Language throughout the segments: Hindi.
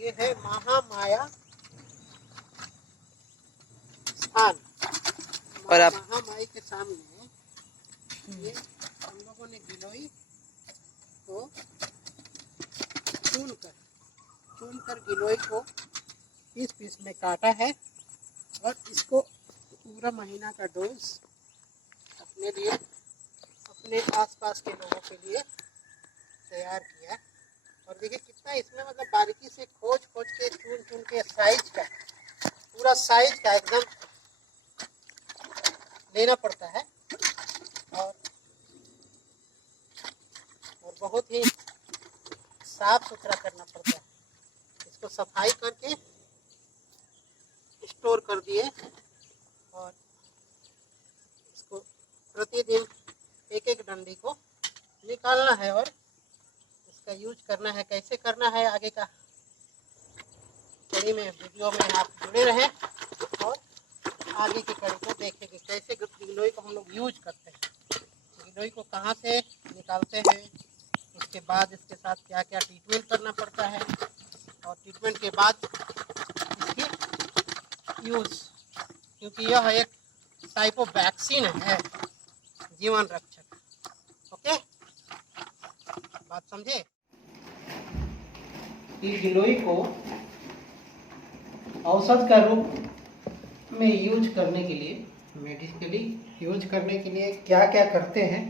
ये है महामाया स्थान। और आप महामाई के सामने ये हम लोगों ने गिलोय को चुन कर गिलोय को पीस पीस में काटा है और इसको पूरा महीना का डोज अपने लिए, अपने आसपास के लोगों के लिए तैयार किया। और देखिए कितना इसमें मतलब बारीकी से खोज के चुन के साइज का, पूरा साइज का एकदम लेना पड़ता है। और बहुत ही साफ सुथरा करना पड़ता है। इसको सफाई करके स्टोर कर दिए और इसको प्रतिदिन एक एक डंडी को निकालना है और इसका यूज करना है। कैसे करना है आगे का कड़ी में, वीडियो में आप जुड़े रहें और आगे की कड़ी को देखेंगे कैसे गिलोय को हम लोग यूज करते हैं, गिलोय को कहाँ से निकालते हैं, उसके बाद इसके साथ क्या क्या ट्रीटमेंट करना पड़ता है और ट्रीटमेंट के बाद इसकी यूज, क्योंकि यह एक टाइप ऑफ वैक्सीन है, जीवन रक्षक। ओके, बात समझे। इस गिलोय को औषध का रूप में यूज करने के लिए, मेडिकली यूज करने के लिए क्या क्या करते हैं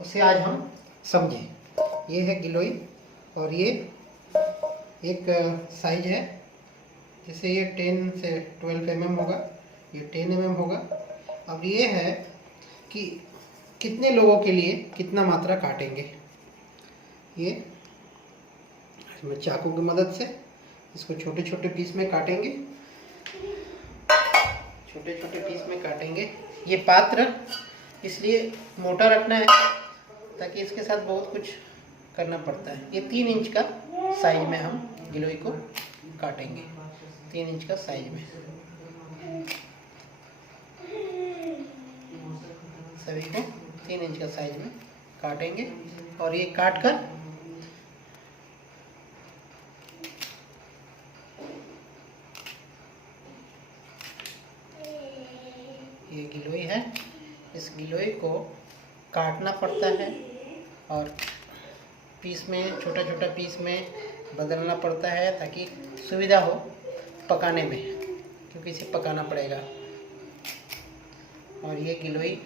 उसे आज हम समझें। ये है गिलोय और ये एक साइज है, जैसे ये 10 से 12 mm होगा, ये 10 mm होगा। अब ये है कि कितने लोगों के लिए कितना मात्रा काटेंगे। ये इसमें चाकू की मदद से इसको छोटे छोटे पीस में काटेंगे, छोटे छोटे पीस में काटेंगे। ये पात्र इसलिए मोटा रखना है ताकि इसके साथ बहुत कुछ करना पड़ता है। ये 3 इंच का साइज में हम गिलोय को काटेंगे, 3 इंच का साइज में सभी को 3 इंच का साइज में काटेंगे। और ये काट कर ये गिलोय है, इस गिलोय को काटना पड़ता है और पीस में, छोटा छोटा पीस में बदलना पड़ता है ताकि सुविधा हो पकाने में, क्योंकि इसे पकाना पड़ेगा। और ये गिलोय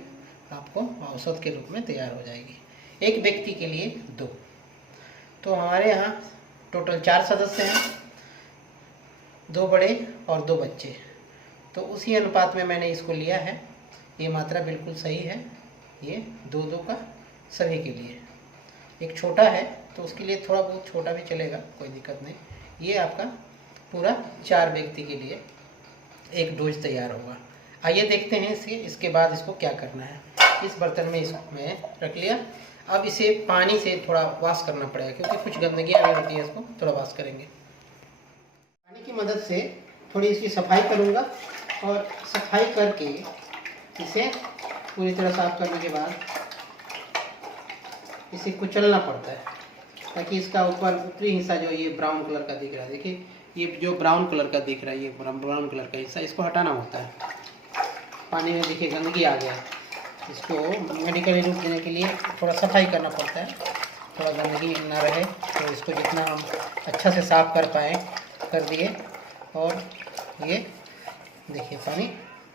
आपको औषध के रूप में तैयार हो जाएगी। एक व्यक्ति के लिए 2। तो हमारे यहाँ टोटल 4 सदस्य हैं, 2 बड़े और 2 बच्चे, तो उसी अनुपात में मैंने इसको लिया है। ये मात्रा बिल्कुल सही है, ये 2-2 का सभी के लिए। एक छोटा है तो उसके लिए थोड़ा बहुत छोटा भी चलेगा, कोई दिक्कत नहीं। ये आपका पूरा 4 व्यक्ति के लिए एक डोज तैयार होगा। आइए देखते हैं इसके बाद इसको क्या करना है। इस बर्तन में इसमें रख लिया। अब इसे पानी से थोड़ा वॉश करना पड़ेगा, क्योंकि कुछ गंदगियाँ भी होती है, इसको थोड़ा वॉश करेंगे। पानी की मदद से थोड़ी इसकी सफाई करूँगा और सफाई करके इसे पूरी तरह साफ करने के बाद इसे कुचलना पड़ता है ताकि इसका ऊपरी हिस्सा जो ये ब्राउन कलर का दिख रहा है, देखिए ये जो ब्राउन कलर का दिख रहा है, ये ब्राउन कलर का हिस्सा, इसको हटाना होता है। पानी में देखिए गंदगी आ गया, इसको मेडिकली रूप देने के लिए थोड़ा सफाई करना पड़ता है, थोड़ा गंदगी ना रहे। तो इसको जितना हम अच्छा से साफ़ कर पाएँ कर दिए। और ये देखिए पानी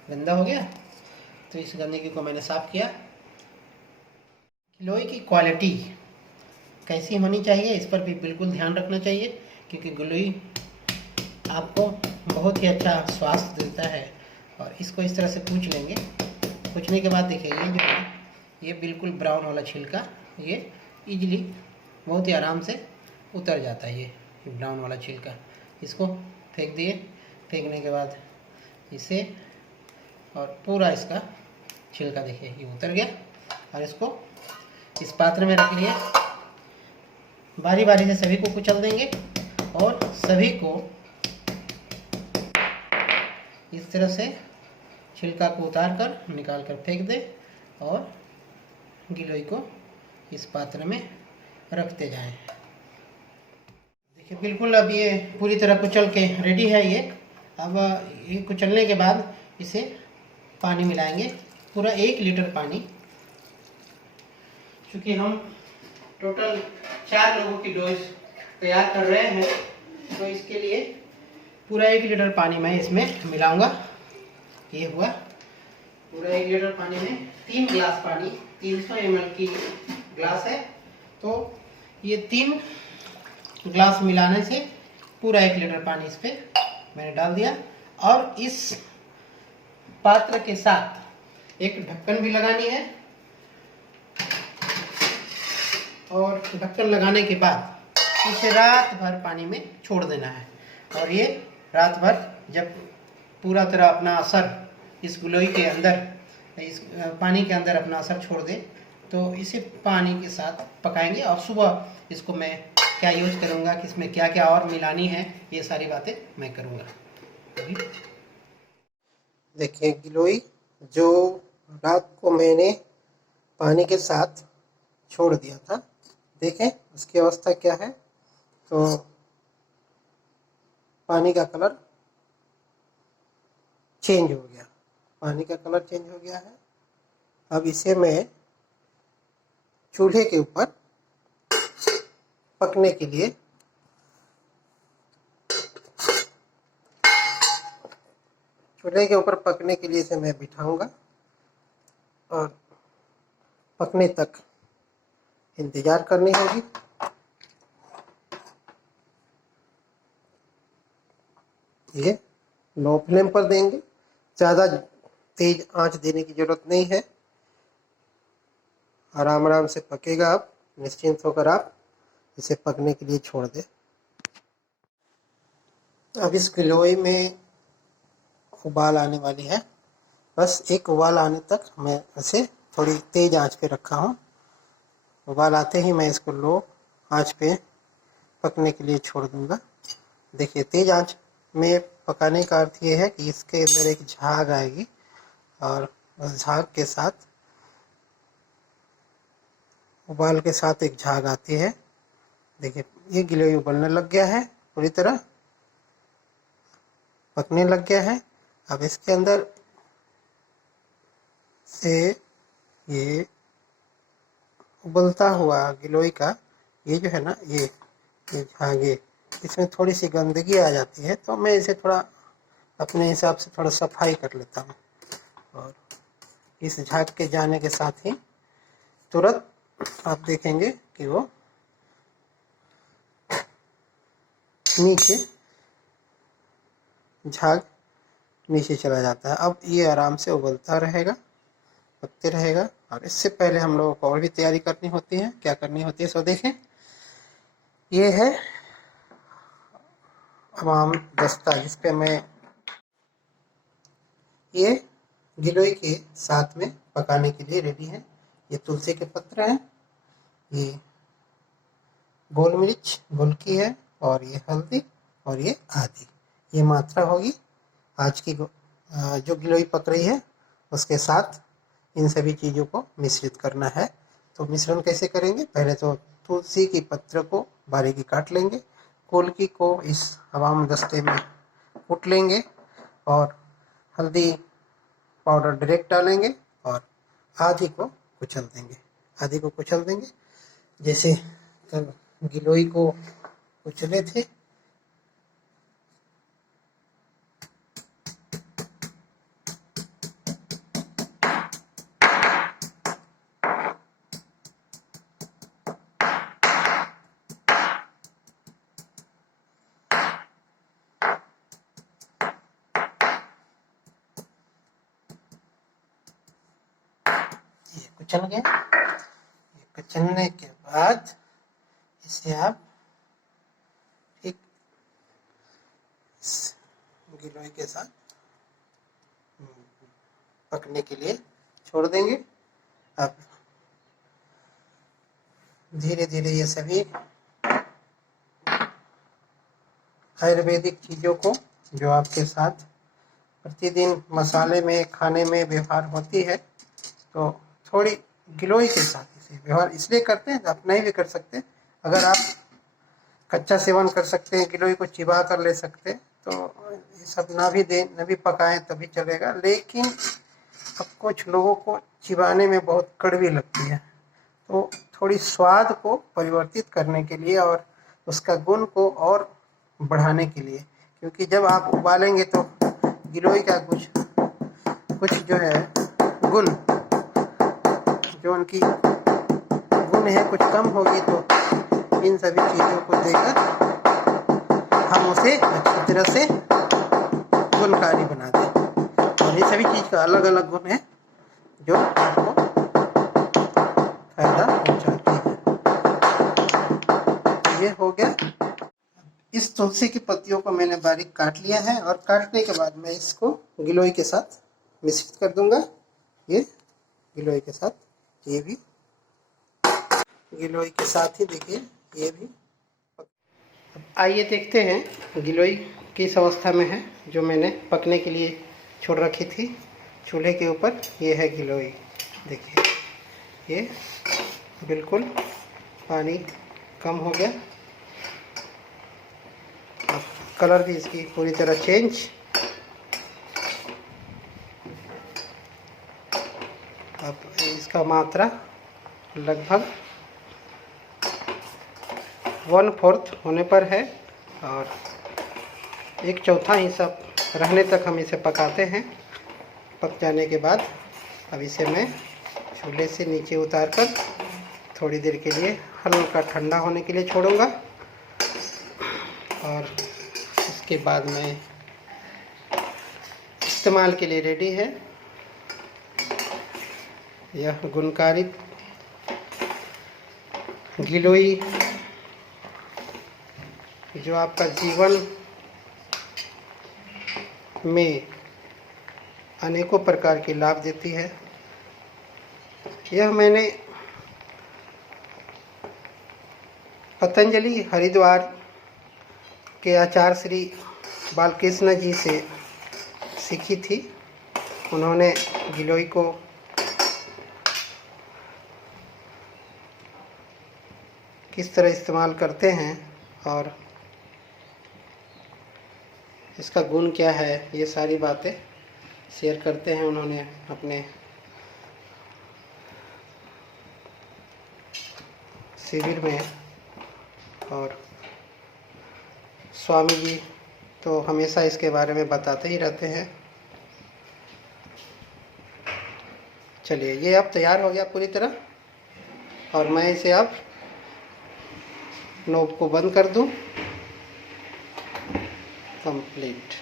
गंदा हो गया, तो इस गंदगी को मैंने साफ़ किया। गिलोय की क्वालिटी कैसी होनी चाहिए, इस पर भी बिल्कुल ध्यान रखना चाहिए, क्योंकि गिलोय आपको बहुत ही अच्छा स्वास्थ्य देता है। और इसको इस तरह से कूच लेंगे। कूचने के बाद देखिए ये जो है, ये बिल्कुल ब्राउन वाला छिलका ये इजीली बहुत ही आराम से उतर जाता है। ये ब्राउन वाला छिलका इसको फेंक दिए। फेंकने के बाद इसे और पूरा इसका छिलका देखिए ये उतर गया। और इसको इस पात्र में रख लिए। बारी बारी से सभी को कुचल देंगे और सभी को इस तरह से छिलका को उतार कर निकाल कर फेंक दें और गिलोय को इस पात्र में रखते जाएं। देखिए बिल्कुल अब ये पूरी तरह कुचल के रेडी है ये। अब ये कुचलने के बाद इसे पानी मिलाएंगे, पूरा 1 लीटर पानी। क्योंकि हम टोटल 4 लोगों की डोज तैयार कर रहे हैं, तो इसके लिए पूरा 1 लीटर पानी मैं इसमें मिलाऊंगा। ये हुआ पूरा 1 लीटर पानी में 3 गिलास पानी, 300 ml की ग्लास है, तो ये 3 ग्लास मिलाने से पूरा 1 लीटर पानी इस पर मैंने डाल दिया। और इस पात्र के साथ एक ढक्कन भी लगानी है, और ढक्कन लगाने के बाद इसे रात भर पानी में छोड़ देना है। और ये रात भर जब पूरा तरह अपना असर इस गिलोय के अंदर, इस पानी के अंदर अपना असर छोड़ दे, तो इसे पानी के साथ पकाएंगे। और सुबह इसको मैं क्या यूज करूँगा, कि इसमें क्या क्या और मिलानी है, ये सारी बातें मैं करूँगा। देखिए गिलोय जो रात को मैंने पानी के साथ छोड़ दिया था, देखें उसकी अवस्था क्या है। तो पानी का कलर चेंज हो गया, पानी का कलर चेंज हो गया है। अब इसे मैं चूल्हे के ऊपर पकने के लिए इसे मैं बिठाऊंगा और पकने तक इंतजार करनी होगी। ये लो फ्लेम पर देंगे, ज़्यादा तेज आंच देने की जरूरत नहीं है। आराम आराम से पकेगा। आप निश्चिंत होकर आप इसे पकने के लिए छोड़ दें। अब इस गिलोय में उबाल आने वाली है, बस एक उबाल आने तक मैं इसे थोड़ी तेज आंच पे रखा हूँ। उबाल आते ही मैं इसको लो आंच पे पकने के लिए छोड़ दूंगा। देखिए तेज आंच में पकाने का अर्थ ये है कि इसके अंदर एक झाग आएगी, और उस झाग के साथ, उबाल के साथ एक झाग आती है। देखिए ये गिलोय उबलने लग गया है, पूरी तरह पकने लग गया है। अब इसके अंदर से ये उबलता हुआ गिलोय का ये जो है ना, ये झागे, इसमें थोड़ी सी गंदगी आ जाती है, तो मैं इसे थोड़ा अपने हिसाब से थोड़ा सफाई कर लेता हूँ। और इस झाग के जाने के साथ ही तुरंत आप देखेंगे कि वो नीचे, झाग नीचे चला जाता है। अब ये आराम से उबलता रहेगा, पकते रहेगा। और इससे पहले हम लोगों को और भी तैयारी करनी होती है। क्या करनी होती है सो देखें। ये है हमाम दस्ता, जिस पे मैं ये गिलोय के साथ में पकाने के लिए रेडी है। ये तुलसी के पत्र हैं, ये गोल मिर्च गोलकी है, और ये हल्दी, और ये आदि। ये मात्रा होगी आज की जो गिलोय पक रही है उसके साथ इन सभी चीज़ों को मिश्रित करना है। तो मिश्रण कैसे करेंगे, पहले तो तुलसी की पत्र को बारीकी काट लेंगे, गोलकी को इस हमाम दस्ते में कूट लेंगे, और हल्दी पाउडर डायरेक्ट डालेंगे, और आदि को कुचल देंगे। जैसे कल गिलोय को कुचले थे, ये कुचल गया। ये कुचलने के बाद इसे आप एक गिलोय के साथ पकने के लिए छोड़ देंगे। अब धीरे धीरे ये सभी आयुर्वेदिक चीज़ों को जो आपके साथ प्रतिदिन मसाले में, खाने में व्यवहार होती है, तो थोड़ी गिलोय के साथ इसे व्यवहार इसलिए करते हैं, आप नहीं भी कर सकते। अगर आप कच्चा सेवन कर सकते हैं, गिलोय को चिबा कर ले सकते हैं। तो ये सब ना भी दें, ना भी पकाएं तभी चलेगा। लेकिन अब कुछ लोगों को चिबाने में बहुत कड़वी लगती है, तो थोड़ी स्वाद को परिवर्तित करने के लिए और उसका गुण को और बढ़ाने के लिए, क्योंकि जब आप उबालेंगे तो गिलोय का कुछ जो है गुण, जो उनकी गुण है कुछ कम होगी, तो इन सभी चीज़ों को देकर हम उसे अच्छी तरह से गुणकारी बना दें। और ये सभी चीज़ का अलग अलग गुण है जो आपको फायदा पहुंचाती है। ये हो गया। इस तुलसी की पत्तियों को मैंने बारीक काट लिया है और काटने के बाद मैं इसको गिलोय के साथ मिश्रित कर दूंगा। ये गिलोय के साथ, ये भी गिलोय के साथ ही देखिए ये भी। आइए देखते हैं गिलोय किस अवस्था में है, जो मैंने पकने के लिए छोड़ रखी थी चूल्हे के ऊपर। ये है गिलोय, देखिए ये बिल्कुल पानी कम हो गया। अब कलर भी इसकी पूरी तरह चेंज। अब इसका मात्रा लगभग 1/4 होने पर है और 1/4 हिस्सा रहने तक हम इसे पकाते हैं। पक जाने के बाद अब इसे मैं चूल्हे से नीचे उतारकर थोड़ी देर के लिए हल्का ठंडा होने के लिए छोड़ूंगा और इसके बाद में इस्तेमाल के लिए रेडी है। यह गुणकारी गिलोय जो आपका जीवन में अनेकों प्रकार के लाभ देती है। यह मैंने पतंजलि हरिद्वार के आचार्य श्री बालकृष्ण जी से सीखी थी। उन्होंने गिलोय को किस तरह इस्तेमाल करते हैं और इसका गुण क्या है, ये सारी बातें शेयर करते हैं उन्होंने अपने शिविर में। और स्वामी जी तो हमेशा इसके बारे में बताते ही रहते हैं। चलिए, ये अब तैयार हो गया पूरी तरह और मैं इसे अब नोब को बंद कर दूं। कंप्लीट।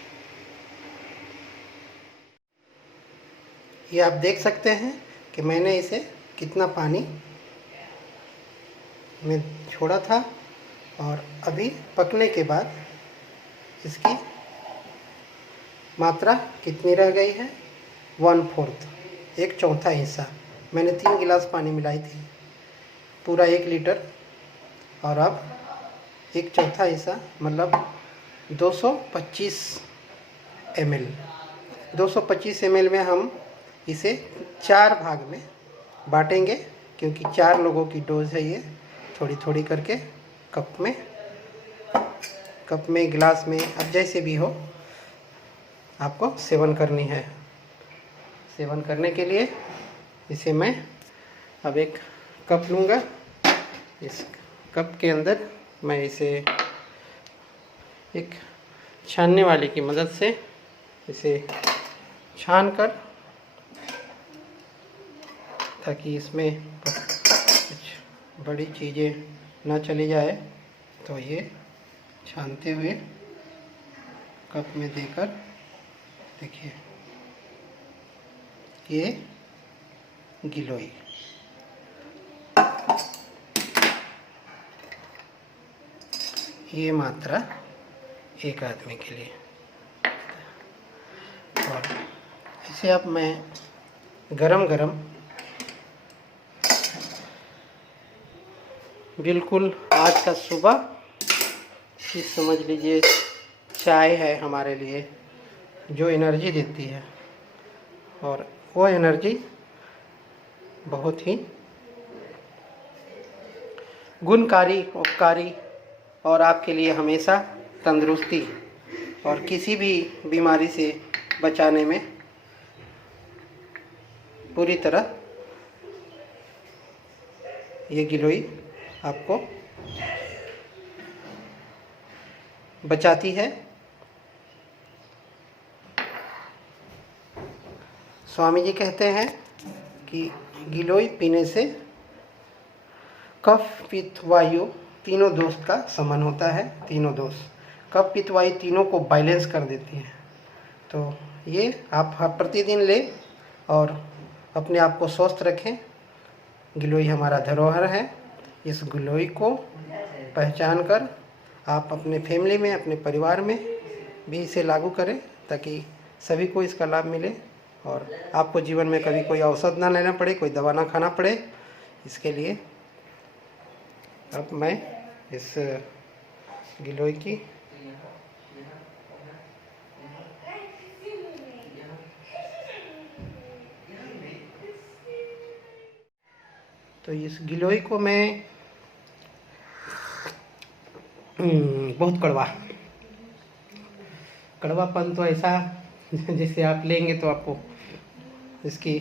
ये आप देख सकते हैं कि मैंने इसे कितना पानी में छोड़ा था और अभी पकने के बाद इसकी मात्रा कितनी रह गई है, 1/4, 1/4 हिस्सा। मैंने 3 गिलास पानी मिलाई थी, पूरा 1 लीटर, और अब 1/4 हिस्सा मतलब 225 ml। 225 ml में हम इसे 4 भाग में बांटेंगे, क्योंकि 4 लोगों की डोज है ये। थोड़ी थोड़ी करके कप में गिलास में, अब जैसे भी हो आपको सेवन करनी है। सेवन करने के लिए इसे मैं अब एक कप लूँगा। इस कप के अंदर मैं इसे एक छानने वाले की मदद से इसे छान कर, ताकि इसमें कुछ बड़ी चीज़ें ना चली जाए, तो ये छानते हुए कप में देकर देखिए, ये गिलोय। ये मात्रा एक आदमी के लिए। और इसे अब मैं गरम गरम बिल्कुल आज का सुबह की समझ लीजिए चाय है हमारे लिए, जो एनर्जी देती है, और वो एनर्जी बहुत ही गुणकारी, उपकारी और आपके लिए हमेशा तंदुरुस्ती और किसी भी बीमारी से बचाने में पूरी तरह ये गिलोय आपको बचाती है। स्वामी जी कहते हैं कि गिलोय पीने से कफ पित्त वायु तीनों दोष का शमन होता है। तीनों दोष कफ पित्त वायु तीनों को बैलेंस कर देती है। तो ये आप प्रतिदिन लें और अपने आप को स्वस्थ रखें। गिलोय हमारा धरोहर है। इस गिलोय को पहचान कर आप अपने फैमिली में, अपने परिवार में भी इसे लागू करें ताकि सभी को इसका लाभ मिले और आपको जीवन में कभी कोई औषध ना लेना पड़े, कोई दवा ना खाना पड़े। इसके लिए अब मैं इस गिलोय की तो इस गिलोय को मैं बहुत कड़वापन तो ऐसा जैसे आप लेंगे तो आपको इसकी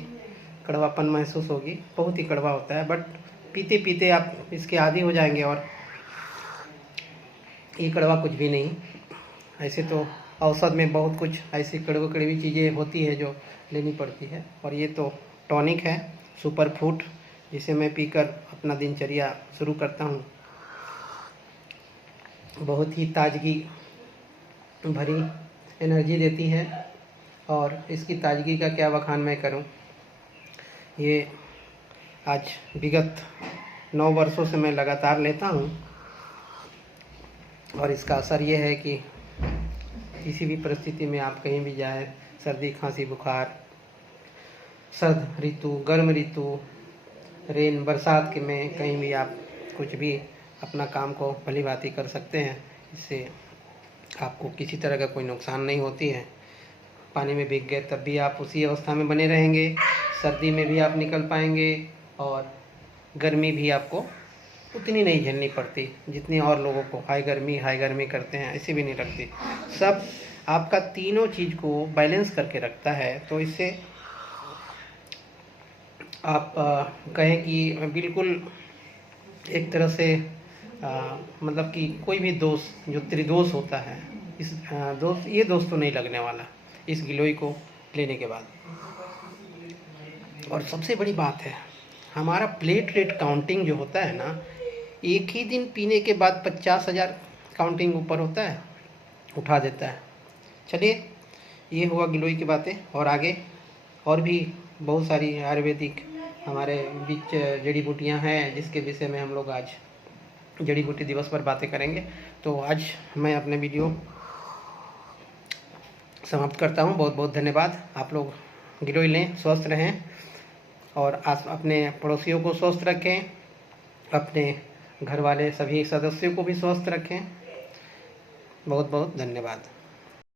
कड़वापन महसूस होगी। बहुत ही कड़वा होता है, बट पीते पीते आप इसके आदी हो जाएंगे और ये कड़वा कुछ भी नहीं। ऐसे तो औषध में बहुत कुछ ऐसी कड़वी चीज़ें होती है जो लेनी पड़ती है, और ये तो टॉनिक है, सुपर फूड, जिसे मैं पीकर अपना दिनचर्या शुरू करता हूँ। बहुत ही ताजगी भरी एनर्जी देती है और इसकी ताजगी का क्या बखान मैं करूं। ये आज विगत 9 वर्षों से मैं लगातार लेता हूं और इसका असर ये है कि किसी भी परिस्थिति में आप कहीं भी जाए, सर्दी खांसी बुखार, सर्द ऋतु, गर्म ऋतु, रेन बरसात के में कहीं भी आप कुछ भी अपना काम को भलीभांति कर सकते हैं। इससे आपको किसी तरह का कोई नुकसान नहीं होती है। पानी में भीग गए तब भी आप उसी अवस्था में बने रहेंगे, सर्दी में भी आप निकल पाएंगे और गर्मी भी आपको उतनी नहीं झेलनी पड़ती जितनी और लोगों को हाई गर्मी करते हैं, ऐसी भी नहीं लगती। सब आपका तीनों चीज़ को बैलेंस करके रखता है। तो इससे आप कहें कि बिल्कुल एक तरह से मतलब कि कोई भी दोष जो त्रिदोष होता है, इस ये दोष तो नहीं लगने वाला इस गिलोय को लेने के बाद। और सबसे बड़ी बात है, हमारा प्लेटलेट काउंटिंग जो होता है ना, एक ही दिन पीने के बाद 50,000 काउंटिंग ऊपर होता है, उठा देता है। चलिए, ये हुआ गिलोय की बातें, और आगे और भी बहुत सारी आयुर्वेदिक हमारे बीच जड़ी बूटियाँ हैं जिसके विषय में हम लोग आज जड़ी बूटी दिवस पर बातें करेंगे। तो आज मैं अपने वीडियो समाप्त करता हूँ। बहुत बहुत धन्यवाद। आप लोग गिलोय लें, स्वस्थ रहें और अपने पड़ोसियों को स्वस्थ रखें, अपने घर वाले सभी सदस्यों को भी स्वस्थ रखें। बहुत बहुत धन्यवाद।